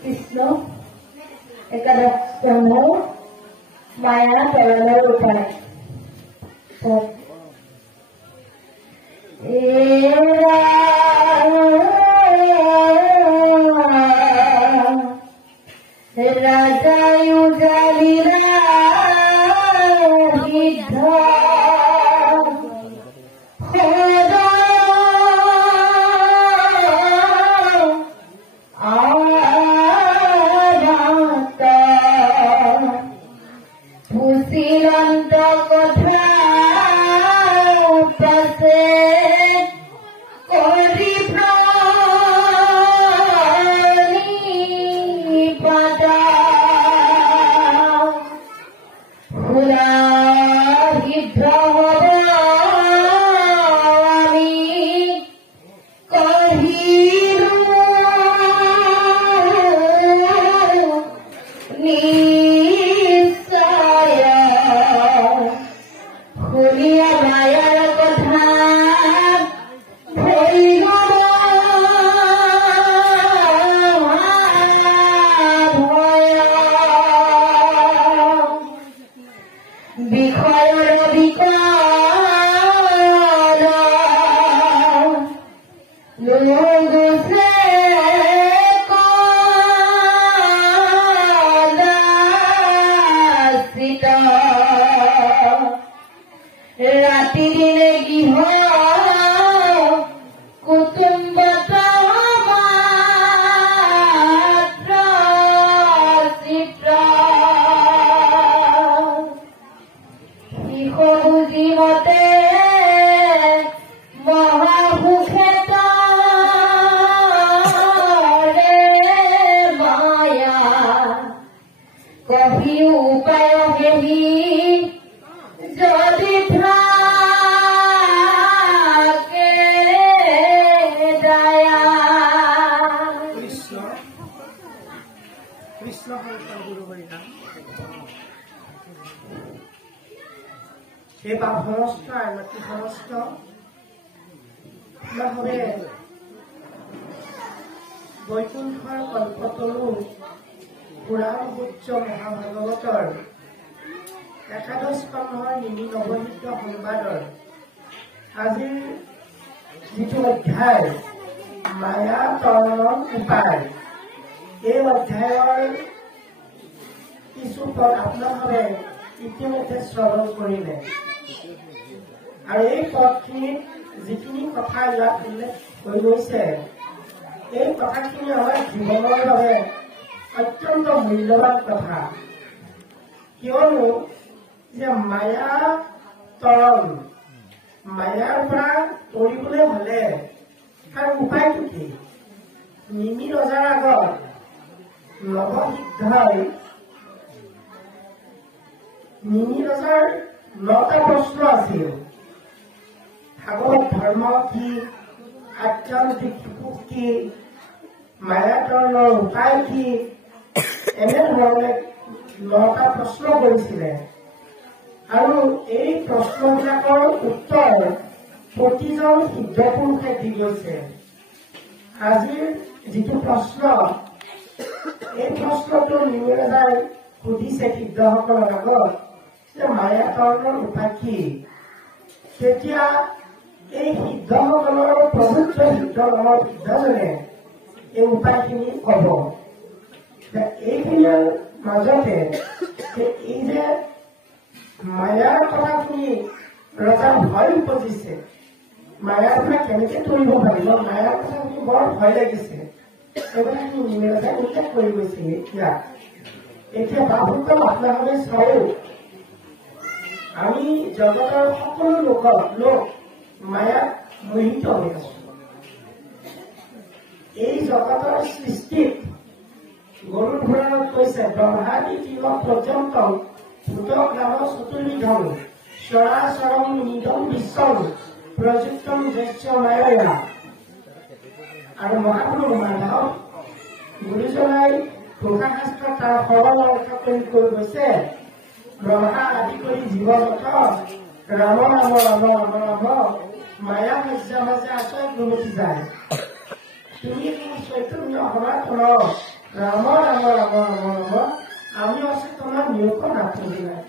Krishna ekadasyamo maya parana rupane. Raja Yugalila Hidha Kori लोग से राति दिन गृह कुटुंब শিশুজি মতে মহাসুখে মায়া কহি উপায় হেহি যদি থাকে দয়া কৃষ্ণ গুরু হরিনাম এবার সমস্ত আইনতি সমস্ত হবে বৈকুণ্ঠর কল্পতরু পুরাণ গুচ্ছ মহাভাগবতর একাদশ স্কন্ধৰ নিমি নৱহিত সংবাদৰ আজিৰ যিটো অধ্যায় মায়া তৰণৰ উপায় এই অধ্যায়ৰ কিছু পদ আপোনালোকে ইতিমধ্যে শ্ৰৱণ কৰিলে আৰু এই পদখিনিত যিখিনি কথা ইয়াত উল্লেখ হৈ গৈছে এই কথাখিনি আমাৰ জীৱনৰ বাবে অত্যন্ত মূল্যৱান কথা কিয়নো যে মায়া তৰণ মায়াৰ পৰা তৰিবলৈ হলে তাৰ উপায়টো কি নিমি ৰজাৰ আগত নৱসিদ্ধই নিমি ৰজাৰ 9টা প্ৰশ্ন আছিল ভাগৱত ধৰ্ম কি আধ্যাত্মিক সুখ কি মায়া তৰণৰ উপায় কি এনেধৰণে 9টা প্ৰশ্ন কৰিছিলে আৰু এই প্ৰশ্নবিলাকৰ উত্তৰ প্ৰতিজন সিদ্ধ পুৰুষে দি গৈছে আজিৰ যিটো প্ৰশ্ন এই প্ৰশ্নটো নিমি ৰজাই সুধিছে সিদ্ধসকলৰ আগত যে মায়া তৰণৰ উপায় কি তেতিয়া এই সিদ্ধসকলৰ প্ৰবুদ্ধ সিদ্ধ নামৰ সিদ্ধজনে এই উপায়খিনি কব এইখিনিৰ মাজতে এই যে মায়াৰ কথাখিনি ৰজাৰ ভয় উপজিছে মায়াৰ পৰা কেনেকে তৰিব পাৰিব মায়াৰ কথাখিনি বৰ ভয় লাগিছে এই কথাখিনি নিমি ৰজাই উল্লেখ কৰি গৈছে এতিয়া বাহুকল আপোনালোকে চাওক আমি জগতৰ সকলো লোক মায়াত মোহিত হৈ আছো এই জগতৰ সৃষ্টিত গৰুৰ পুৰাণত কৈছে ব্ৰহ্মাদি জীৱ পৰ্যন্ত ভূতক নাম চতুৰ্বিধম চৰাচৰম নিদম বিশ্বম প্ৰযুক্তম জ্যেষ্ঠ মায়া আৰু মহাপুৰুষ মাধৱ গুৰুজনাই ঘোষাশাস্ত্ৰ তাৰ সৰল অৰ্থ কৰি কৈ গৈছে ব্ৰহ্মা আদি কৰি জীৱজগত ৰাম ৰাম ৰাম ৰাম ৰাম মায়া মজ্জা মাজে আচয় গুণতি যায় তুমি চৈতন্য সনাতন ৰাম ৰাম ৰাম ৰাম ৰাম আমি অচেতন নিয়োগ নাথাকি নাই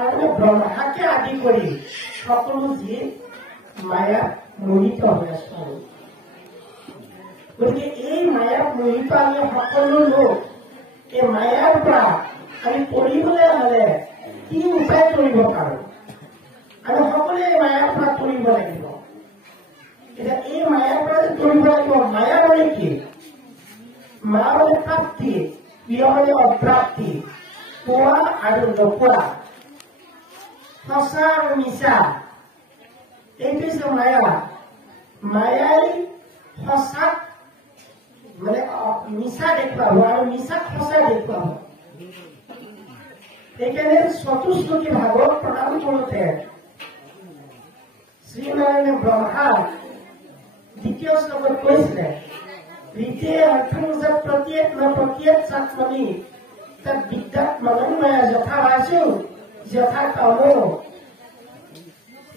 আৰু ব্ৰহ্মাকে আদি কৰি সকলো জীৱ মায়াত মোহিত হৈ আছো আৰু গতিকে এই মায়াত মোহিত আমি সকলো লোক এই মায়াৰ পৰা আমি পঢ়িবলৈ হলে কি উপায় কৰিব পাৰো আৰু সকলোৱে মায়াৰ পৰা তৰিব লাগিব এতিয়া এই মায়াৰ পৰা যে তৰিব লাগিব মায়া মানে কি মা মানে প্ৰাপ্তি প্ৰিয় মানে অপ্ৰাপ্তি পোৱা আৰু নোপোৱা সঁচা আৰু মিছা এইটো হৈছে মায়া মায়াই সঁচাক মানে মিছা দেখুৱাব আৰু মিছাক সঁচা দেখুৱাব সেইকাৰণে চতুশ্লোকী ভাগৱত প্ৰণাম কৰোঁতে শ্ৰীনাৰায়ণে ব্ৰহ্মা দ্বিতীয় শ্লোকত কৈছিলে ঋতে অৰ্থমুজত প্ৰত্যেক ন প্ৰত্যেক চাত্মনি তাত বিদ্যাত মনন্ময়া যথা বাসু যথা কামো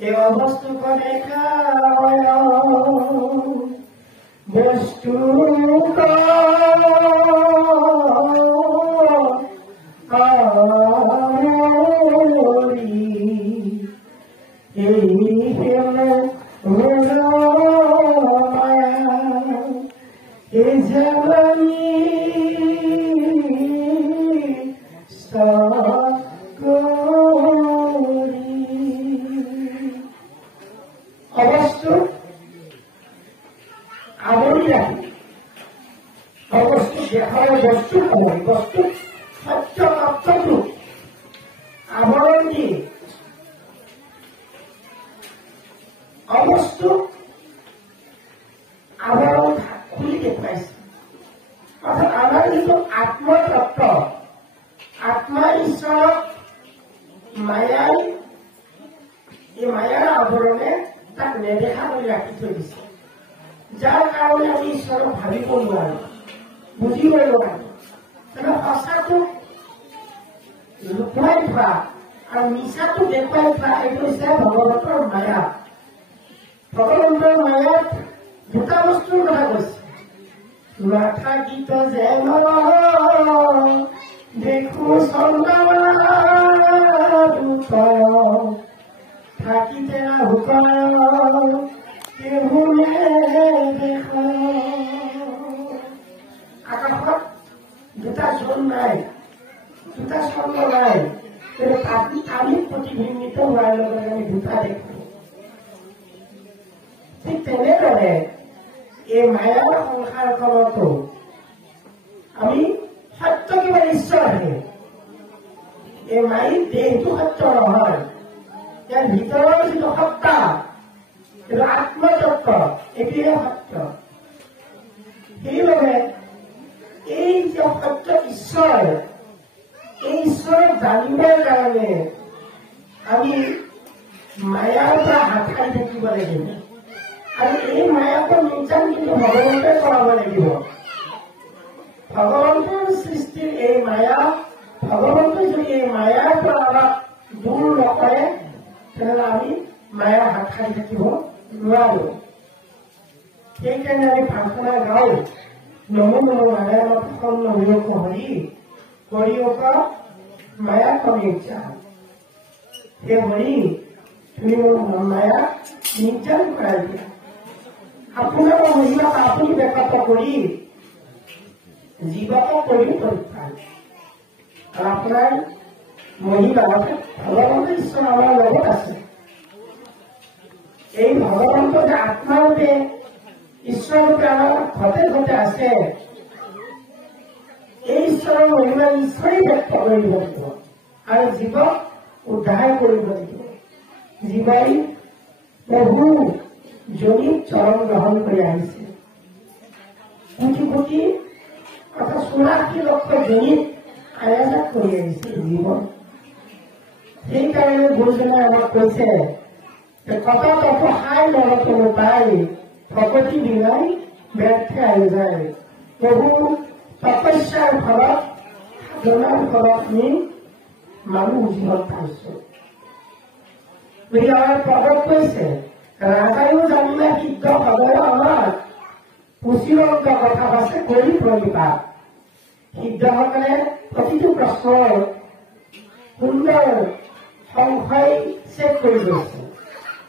এই অবস্তু দেখা বস্তু এই আৱৰি ৰাখি বস্তু দেখাৰ বস্তু সময় বস্তু সত্য তত্ত্বটো আৱৰণ দি অবস্তুক আৱৰণ খুলি দেখুৱাইছে অৰ্থাৎ আমাৰ যিটো আত্মতত্ত্ব আত্মা ঈশ্বৰক মায়াই এই মায়াৰ আৱৰণে তাক নেদেখা কৰি ৰাখি থৈ দিছে যাৰ কাৰণে আমি ঈশ্বৰক ভাবিব নোৱাৰো বুজিব নোৱাৰো তেনে সঁচাটো লুকুৱাই থোৱা আৰু মিছাটো দেখুৱাই থোৱা এইটো হৈছে ভগৱন্তৰ মায়া ভগৱন্তৰ মায়াত দুটা বস্তুৰ কথা কৈছে নাথাকিত যেন দেখো চন্দ্ৰ থাকিতে আকাশত দুটা চন্দ্ৰ নাই দুটা চন্দ্ৰ নাই কিন্তু আমি প্ৰতিবিম্বিত হোৱাৰ লগে আমি দুটা দেখো ঠিক তেনেদৰে এই মায়াৰ সংসাৰখনতো আমি সত্য কিবা ঈশ্বৰহে এই মায়িক দেহটো সত্য নহয় ইয়াৰ ভিতৰৰ যিটো সত্তা কিন্তু আত্মতত্ত্ব এইটোহে সত্য সেইবাবে এই যে সত্য ঈশ্বৰ এই ঈশ্বৰক জানিবৰ কাৰণে আমি মায়াৰ পৰা হাত সাৰি থাকিব লাগিব আৰু এই মায়াকৰ নিৰ্যান কিন্তু ভগৱন্তই কৰাব লাগিব ভগৱন্তৰ সৃষ্টিৰ এই মায়া ভগৱন্তই যদি এই মায়াৰ পৰা আমাক দূৰ নকৰে তেনেহ'লে আমি মায়াৰ হাত সাৰি থাকিব নোৱাৰো সেইকাৰণে আমি প্ৰাৰ্থনা গাওঁ নমো নমো নাৰায়ণ প্ৰসন্ন হৰিয়ক হৰি হৰিয়ক মায়া কমিৰ্যা হে হৰি তুমি মোৰ মায়া নিৰ্যান কৰাই দিয়া আপোনাৰ মহিমাক আপুনি ব্যাখ্যাত কৰি জীৱক কৰি পৰীক্ষা আৰু আপোনাৰ মহিমা ভগৱন্ত ঈশ্বৰ আমাৰ লগত আছে এই ভগৱন্ত যে আত্মাৰূপে ঈশ্বৰৰূপে আমাৰ ঘটে ঘটে আছে এই ঈশ্বৰৰ মহিমা ঈশ্বৰেই ব্যক্ত কৰি দিব লাগিব আৰু জীৱক উদ্ধাৰ কৰিব লাগিব জীৱই বহু জনিত চৰণ গ্ৰহণ কৰি আহিছে কোটি কোটি অৰ্থাৎ 84 লক্ষ জনিত আয়াজাত কৰি আহিছে জীৱন সেইকাৰণে গুৰুজনে আমাক কৈছে কত তপসাই নৰতম পাই ভকতি বিনাই ব্যৰ্থে আহি যায় বহু তপস্যাৰ ফলত সাধনাৰ ফলত আমি মানুহ জীৱন পাইছো গতিকে আমাৰ পদত কৈছে ৰাজায়ো জানিলে সিদ্ধ হবলৈ আমাৰ পুচিৰন্ত কথা আছে কৰি প্ৰণিপাত সিদ্ধসকলে প্ৰতিটো প্ৰশ্নৰ সুন্দৰ সংশয় চেক কৰি গৈছে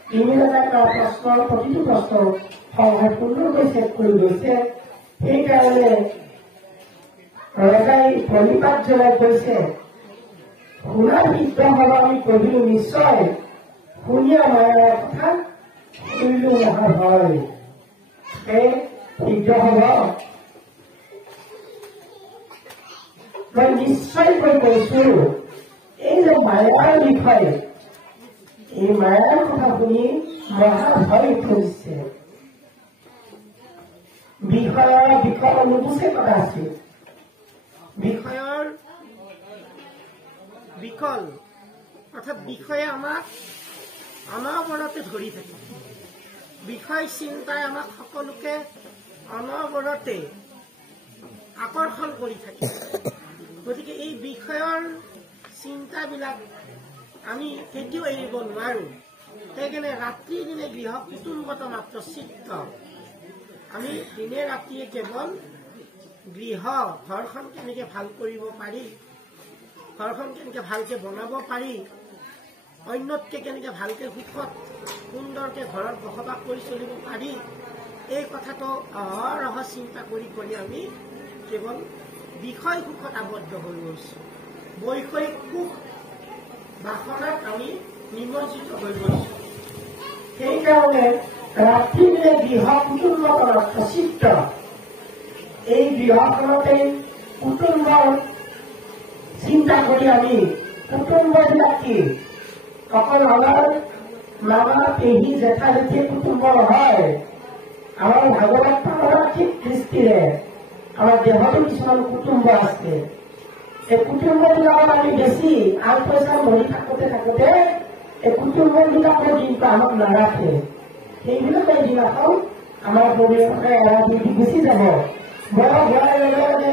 ৩০০০টা প্ৰশ্নৰ প্ৰতিটো প্ৰশ্নৰ সংশয় সুন্দৰকৈ চেক কৰি গৈছে সেইকাৰণে ৰজাই প্ৰণিপাত জনাই কৈছে শুনা সিদ্ধ হব আমি কহিলো নিশ্চয় শুনিয়া মায়াৰ কথা শুনিলো নহয় হয় সেই সিদ্ধ হব মই নিশ্চয়কৈ কৈছো এই যে মায়াৰ বিষয়ে এই মায়াৰ কথা শুনি মহা ভয় কৰিছে বিষয়ৰ বিষয় নুবুজে কথা আছিল বিষয়ৰ বিকল অৰ্থাৎ বিষয়ে আমাক অনবৰতে ধৰি থাকে বিষয় চিন্তাই আমাক সকলোকে অনবৰতে আকৰ্ষণ কৰি থাকে গতিকে এই বিষয়ৰ চিন্তাবিলাক আমি কেতিয়াও এৰিব নোৱাৰো সেইকাৰণে ৰাত্ৰি দিনে গৃহ কুটুম্বত মাত্ৰ চিত্ত আমি দিনে ৰাতিয়ে কেৱল গৃহ ঘৰখন কেনেকে ভাল কৰিব পাৰি ঘৰখন কেনেকে ভালকে বনাব পাৰি অন্যতকে কেনেকে ভালকে সুখত সুন্দৰকে ঘৰত বসবাস কৰি চলিব পাৰি এই কথাটো অহৰহ চিন্তা কৰি কৰি আমি কেৱল বিষয় সুখত আবদ্ধ হৈ গৈছো বৈষয়িক সুখ বাসনাত আমি নিমজ্জিত হৈ গৈছো সেইকাৰণে ৰাতিলে গৃহ কুটুম্বকৰৰ প্ৰচিদ্ধ এই গৃহখনতে কুটুম্বৰ চিন্তা কৰি আমি কুটুম্ববিলাক কি অকল আমাৰ মামা পেহী জেঠা জেঠী কুটুম্ব নহয় আমাৰ ভাগৱত পাঠৰ ঠিক দৃষ্টিৰে আমাৰ দেহতো কিছুমান কুটুম্ব আছে এই কুটুম্ববিলাকত আমি বেছি আল পইচা ধৰি থাকোঁতে এই কুটুম্ববিলাকৰ দিনটো আমাক নাৰাখে সেইবিলাকৰ দিনাখন আমাৰ পৰিৱেশে এৰা দি গুচি যাব বয়স হোৱাৰ লগে লগে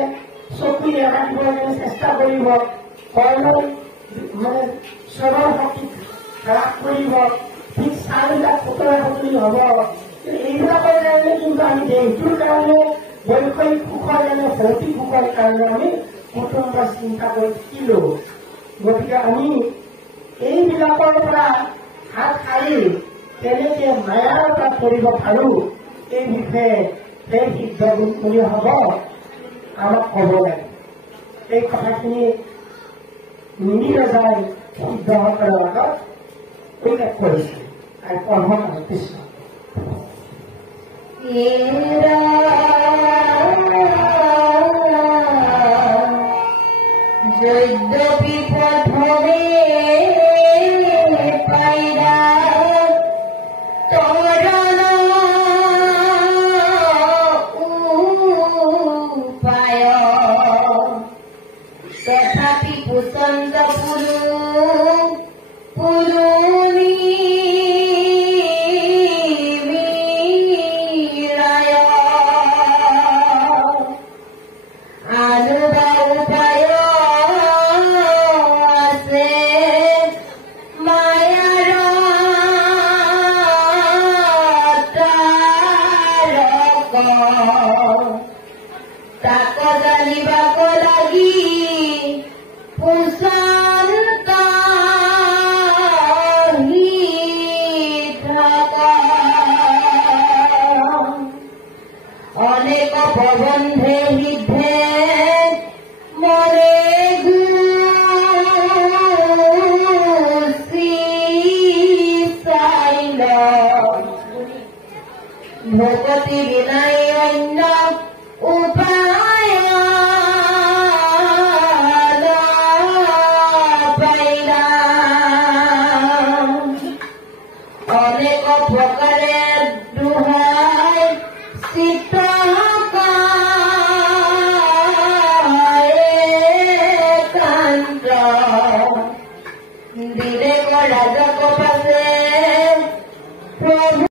চকু এৰা দিবৰ কাৰণে চেষ্টা কৰিব কৰ্মৰ মানে স্বৰৰ শক্তি হ্ৰাস কৰিব ঠিক চাহবিলাক ফটৰা ফটৰি হ'ব এইবিলাকৰ কাৰণে কিন্তু আমি দেহটোৰ কাৰণে বৈষয়িক সুখৰ কাৰণে ভৌতিক সুখৰ কাৰণে আমি কুটুম্বৰ চিন্তা কৰি থাকিলো গতিকে আমি এইবিলাকৰ পৰা হাত সাৰি কেনেকে মায়াৰ পৰা কৰিব পাৰো এই বিষয়ে সেই সিদ্ধ বুলি হ'ব আমাক ক'ব লাগে এই কথাখিনি মিলি ৰজাই সিদ্ধসকলৰ আগত উল্লেখ কৰিছে আৰু পঢ়ক আৰু কৃষ্ণ যদ্যপি প্রথমে পাইরা তরণ উপায় তথাপি পুষন্ত পুরুনি তাক জানিবাক লাগি পুষন্ত অনেক প্রবন্ধে হৃদ্ধে মনে গুছিসাইল ভগতি বিনাই অন্য উপায় পাইলা অনেক প্রকারে দুহাই চিত্ত কান্ত দিলে রাজক পাশে প্রভু